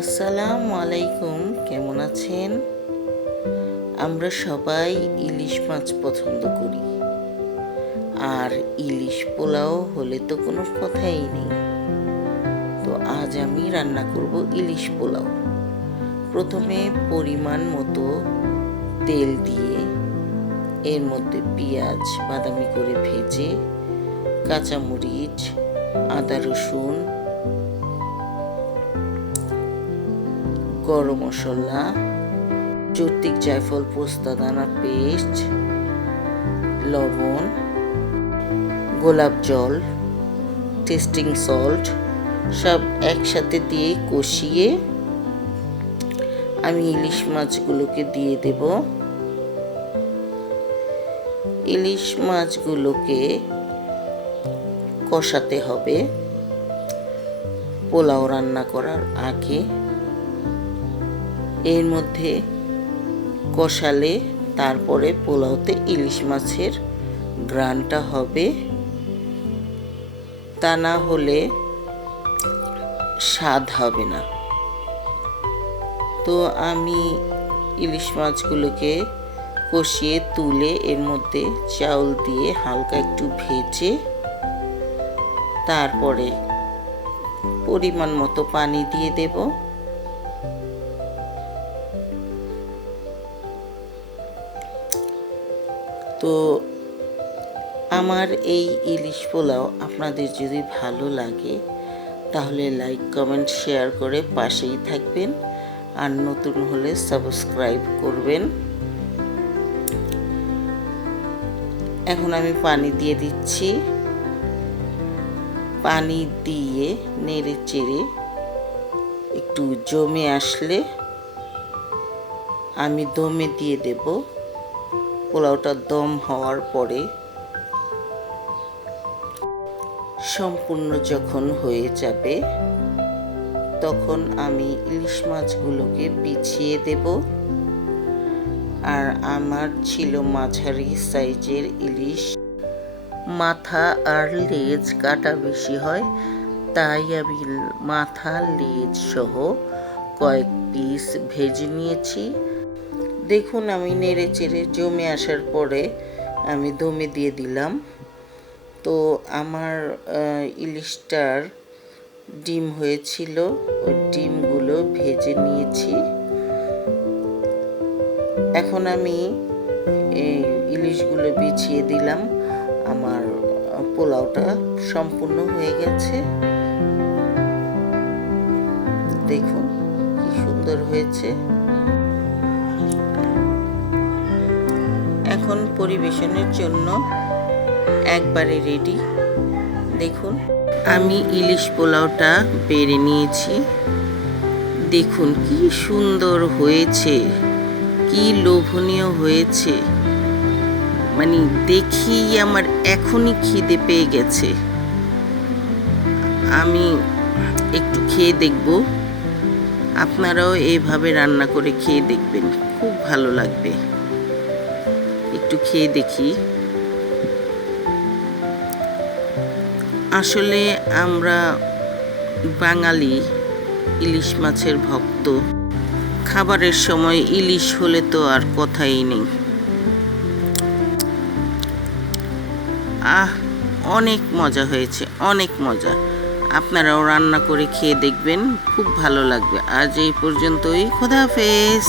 আসসালামু আলাইকুম, কেমন আছেন? আমরা সবাই ইলিশ মাছ পছন্দ করি, আর ইলিশ পোলাও হলে তো কোনো কথাই নেই। তো আজ আমি রান্না করব ইলিশ পোলাও। প্রথমে পরিমাণ মতো তেল দিয়ে এর মধ্যে পেঁয়াজ বাদামি করে ভেজে, কাঁচামরিচ, আদা রসুন, গরম মশলা, চট্টিক জায়ফল পোস্তা দানা পেস্ট, লবণ, গোলাপ জল, টেস্টিং সল্ট সব একসাথে দিয়ে কষিয়ে আমি ইলিশ মাছগুলোকে দিয়ে দেব। ইলিশ মাছগুলোকে কষাতে হবে পোলাও রান্না করার আগে। এর মধ্যে কষালে তারপরে পোলাওতে ইলিশ মাছের ঘ্রাণটা হবে, তা না হলে স্বাদ হবে না। তো আমি ইলিশ মাছগুলোকে কষিয়ে তুলে এর মধ্যে চাউল দিয়ে হালকা একটু ভেজে তারপরে পরিমাণ মতো পানি দিয়ে দেব। তো আমার এই ইলিশ পোলাও আপনাদের যদি ভালো লাগে তাহলে লাইক, কমেন্ট, শেয়ার করে পাশেই থাকবেন, আর নতুন হলে সাবস্ক্রাইব করবেন। এখন আমি পানি দিয়ে দিচ্ছি। পানি দিয়ে নেড়ে চেড়ে একটু জমে আসলে আমি দমে দিয়ে দেব। পোলাওটা দম হওয়ার পরে সম্পূর্ণ যখন হয়ে যাবে তখন আমি ইলিশ মাছগুলোকে বিছিয়ে দেব। আর আমার ছিল মাঝারি সাইজের ইলিশ, মাথা আর লেজ কাটা বেশি হয়, তাই আমি মাথা লেজ সহ কয়েক পিস ভেজে নিয়েছি। দেখুন, আমি নেড়ে চেড়ে জমে আসার পরে আমি দমে দিয়ে দিলাম। তো আমার ইলিশটার ডিম হয়েছিল, ওই ডিমগুলো ভেজে নিয়েছি। এখন আমি এই ইলিশগুলো বিছিয়ে দিলাম। আমার পোলাওটা সম্পূর্ণ হয়ে গেছে। দেখুন কি সুন্দর হয়েছে। এখন পরিবেশনের জন্য একবারে রেডি। দেখুন, আমি ইলিশ পোলাওটা বেড়ে নিয়েছি। দেখুন কি সুন্দর হয়েছে, কি লোভনীয় হয়েছে। মানে দেখি আমার এখনই খিদে পেয়ে গেছে। আমি একটু খেয়ে দেখব, আপনারাও এইভাবে রান্না করে খেয়ে দেখবেন, খুব ভালো লাগবে। একটু খেয়ে দেখি। আসলে আমরা বাঙালি ইলিশ মাছের ভক্ত। খাবারের সময় ইলিশ হলে তো আর কথাই নেই। অনেক মজা হয়েছে, অনেক মজা। আপনারাও রান্না করে খেয়ে দেখবেন, খুব ভালো লাগবে। আজ এই পর্যন্তই। খোদা হাফেজ।